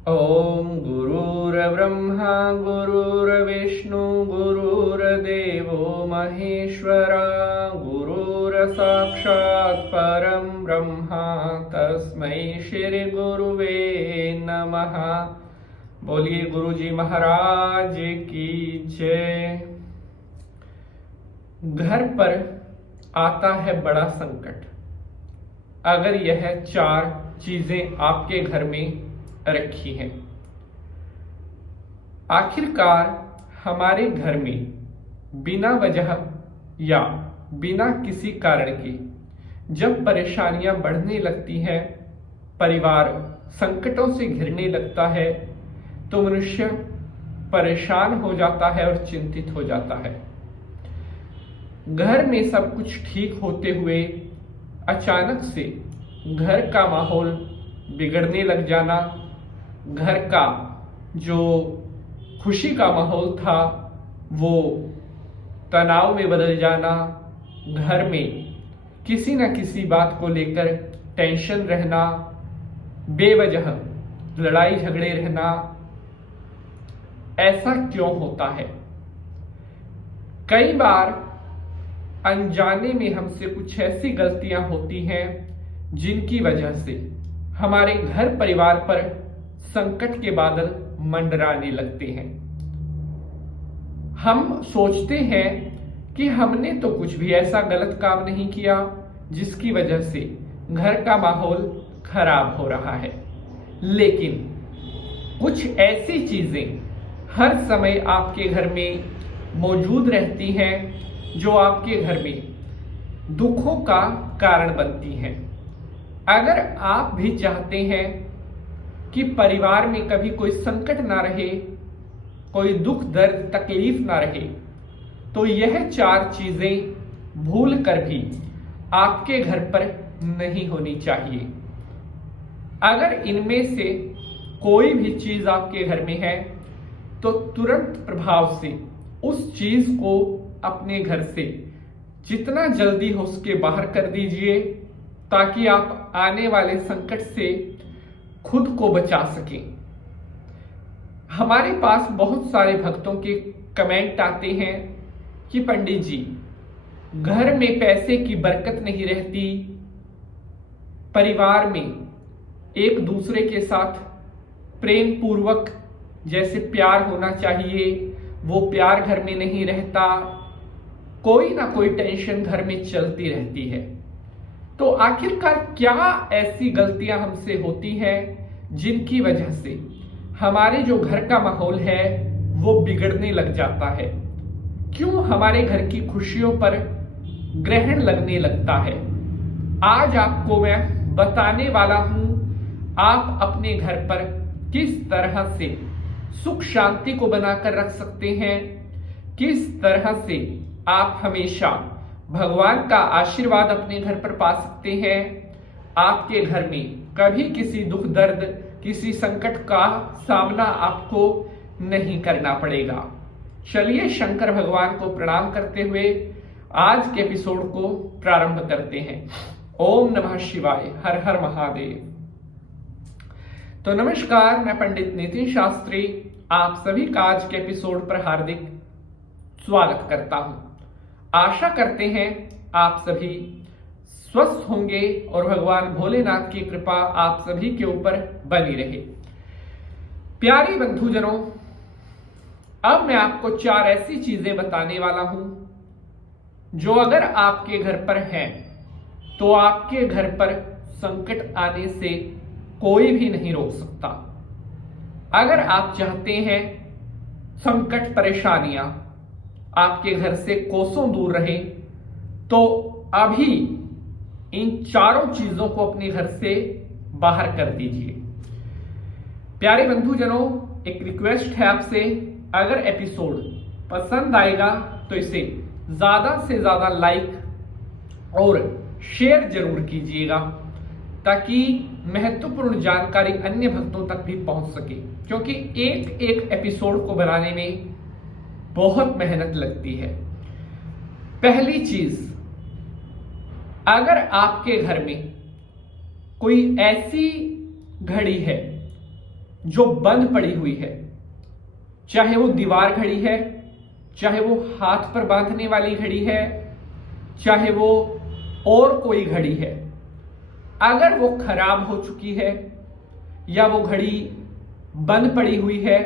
ओम गुरुर्ब्रह्मा गुरुर्विष्णु गुरुर्देवो महेश्वरा गुरुर्साक्षात् परं ब्रह्मा तस्मै श्री गुरुवे नमः। बोलिए गुरु जी महाराज की जय। घर पर आता है बड़ा संकट अगर यह 4 चीजें आपके घर में रखी हैं। आखिरकार हमारे घर में बिना वजह या बिना किसी कारण के जब परेशानियां बढ़ने लगती हैं, परिवार संकटों से घिरने लगता है, तो मनुष्य परेशान हो जाता है और चिंतित हो जाता है। घर में सब कुछ ठीक होते हुए अचानक से घर का माहौल बिगड़ने लग जाना, घर का जो खुशी का माहौल था वो तनाव में बदल जाना, घर में किसी न किसी बात को लेकर टेंशन रहना, बेवजह लड़ाई झगड़े रहना, ऐसा क्यों होता है? कई बार अनजाने में हमसे कुछ ऐसी गलतियां होती हैं जिनकी वजह से हमारे घर परिवार पर संकट के बादल मंडराने लगते हैं। हम सोचते हैं कि हमने तो कुछ भी ऐसा गलत काम नहीं किया जिसकी वजह से घर का माहौल खराब हो रहा है, लेकिन कुछ ऐसी चीजें हर समय आपके घर में मौजूद रहती हैं जो आपके घर में दुखों का कारण बनती हैं। अगर आप भी चाहते हैं कि परिवार में कभी कोई संकट ना रहे, कोई दुख दर्द तकलीफ ना रहे, तो यह 4 चीजें भूल कर भी आपके घर पर नहीं होनी चाहिए। अगर इनमें से कोई भी चीज आपके घर में है तो तुरंत प्रभाव से उस चीज को अपने घर से जितना जल्दी हो सके बाहर कर दीजिए, ताकि आप आने वाले संकट से खुद को बचा सकें। हमारे पास बहुत सारे भक्तों के कमेंट आते हैं कि पंडित जी, घर में पैसे की बरकत नहीं रहती, परिवार में एक दूसरे के साथ प्रेम पूर्वक जैसे प्यार होना चाहिए वो प्यार घर में नहीं रहता, कोई ना कोई टेंशन घर में चलती रहती है। तो आखिरकार क्या ऐसी गलतियां हमसे होती हैं जिनकी वजह से हमारे जो घर का माहौल है वो बिगड़ने लग जाता है? क्यों हमारे घर की खुशियों पर ग्रहण लगने लगता है? आज आपको मैं बताने वाला हूं आप अपने घर पर किस तरह से सुख शांति को बनाकर रख सकते हैं, किस तरह से आप हमेशा भगवान का आशीर्वाद अपने घर पर पा सकते हैं। आपके घर में कभी किसी दुख दर्द, किसी संकट का सामना आपको नहीं करना पड़ेगा। चलिए शंकर भगवान को प्रणाम करते हुए आज के एपिसोड को प्रारंभ करते हैं। ओम नमः शिवाय, हर हर महादेव। तो नमस्कार, मैं पंडित नितिन शास्त्री आप सभी का आज के एपिसोड पर हार्दिक स्वागत करता हूं। आशा करते हैं आप सभी स्वस्थ होंगे और भगवान भोलेनाथ की कृपा आप सभी के ऊपर बनी रहे। प्यारे बंधुजनों, अब मैं आपको 4 ऐसी चीजें बताने वाला हूं जो अगर आपके घर पर हैं तो आपके घर पर संकट आने से कोई भी नहीं रोक सकता। अगर आप चाहते हैं संकट परेशानियां आपके घर से कोसों दूर रहे, तो अभी इन 4 चीजों को अपने घर से बाहर कर दीजिए। प्यारे बंधुजनों, एक रिक्वेस्ट है आपसे, अगर एपिसोड पसंद आएगा तो इसे ज्यादा से ज्यादा लाइक और शेयर जरूर कीजिएगा, ताकि महत्वपूर्ण जानकारी अन्य भक्तों तक भी पहुंच सके, क्योंकि एक एक एपिसोड को बनाने में बहुत मेहनत लगती है। पहली चीज, अगर आपके घर में कोई ऐसी घड़ी है जो बंद पड़ी हुई है, चाहे वो दीवार घड़ी है, चाहे वो हाथ पर बांधने वाली घड़ी है, चाहे वो और कोई घड़ी है, अगर वो खराब हो चुकी है या वो घड़ी बंद पड़ी हुई है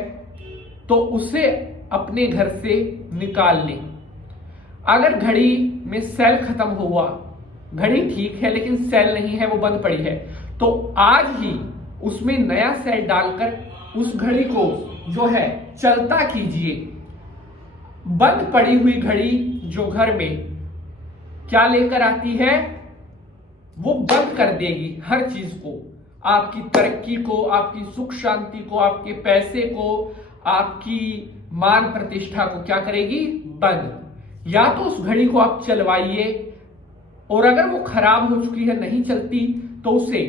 तो उसे अपने घर से निकाल लें। अगर घड़ी में सेल खत्म हुआ, घड़ी ठीक है लेकिन सेल नहीं है, वो बंद पड़ी है, तो आज ही उसमें नया सेल डालकर उस घड़ी को जो है चलता कीजिए। बंद पड़ी हुई घड़ी जो घर में क्या लेकर आती है, वो बंद कर देगी हर चीज को, आपकी तरक्की को, आपकी सुख शांति को, आपके पैसे को, आपकी मान प्रतिष्ठा को क्या करेगी, बंद। या तो उस घड़ी को आप चलवाइए, और अगर वो खराब हो चुकी है, नहीं चलती, तो उसे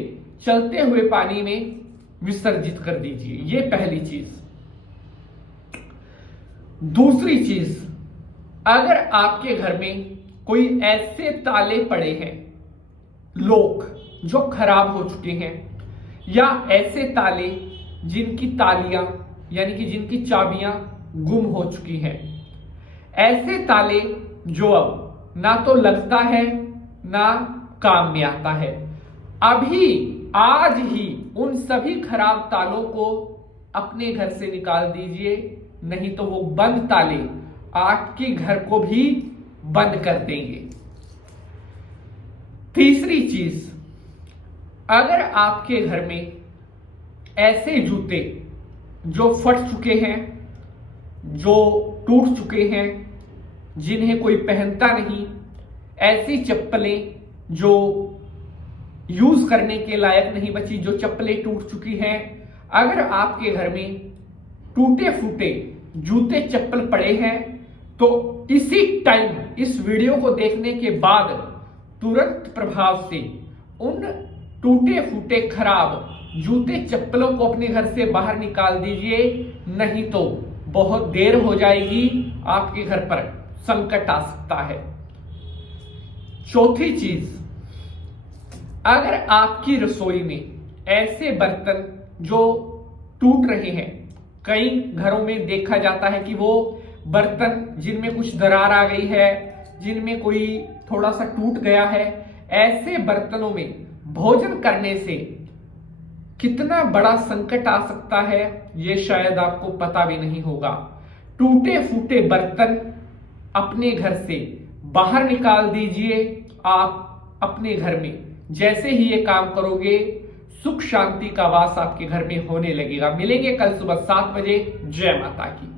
चलते हुए पानी में विसर्जित कर दीजिए। ये पहली चीज। दूसरी चीज, अगर आपके घर में कोई ऐसे ताले पड़े हैं, लॉक जो खराब हो चुके हैं, या ऐसे ताले जिनकी तालियां यानी कि जिनकी चाबियां गुम हो चुकी हैं, ऐसे ताले जो अब ना तो लगता है ना काम में आता है, अभी आज ही उन सभी खराब तालों को अपने घर से निकाल दीजिए, नहीं तो वो बंद ताले आपके घर को भी बंद कर देंगे। तीसरी चीज, अगर आपके घर में ऐसे जूते जो फट चुके हैं, जो टूट चुके हैं, जिन्हें कोई पहनता नहीं, ऐसी चप्पलें जो यूज करने के लायक नहीं बची, जो चप्पलें टूट चुकी हैं, अगर आपके घर में टूटे फूटे जूते चप्पल पड़े हैं, तो इसी टाइम इस वीडियो को देखने के बाद तुरंत प्रभाव से उन टूटे फूटे खराब जूते चप्पलों को अपने घर से बाहर निकाल दीजिए, नहीं तो बहुत देर हो जाएगी, आपके घर पर संकट आ सकता है। चौथी चीज, अगर आपकी रसोई में ऐसे बर्तन जो टूट रहे हैं, कई घरों में देखा जाता है कि वो बर्तन जिनमें कुछ दरार आ गई है, जिनमें कोई थोड़ा सा टूट गया है, ऐसे बर्तनों में भोजन करने से कितना बड़ा संकट आ सकता है, ये शायद आपको पता भी नहीं होगा। टूटे फूटे बर्तन अपने घर से बाहर निकाल दीजिए। आप अपने घर में जैसे ही ये काम करोगे, सुख शांति का वास आपके घर में होने लगेगा। मिलेंगे कल सुबह 7 बजे। जय माता की।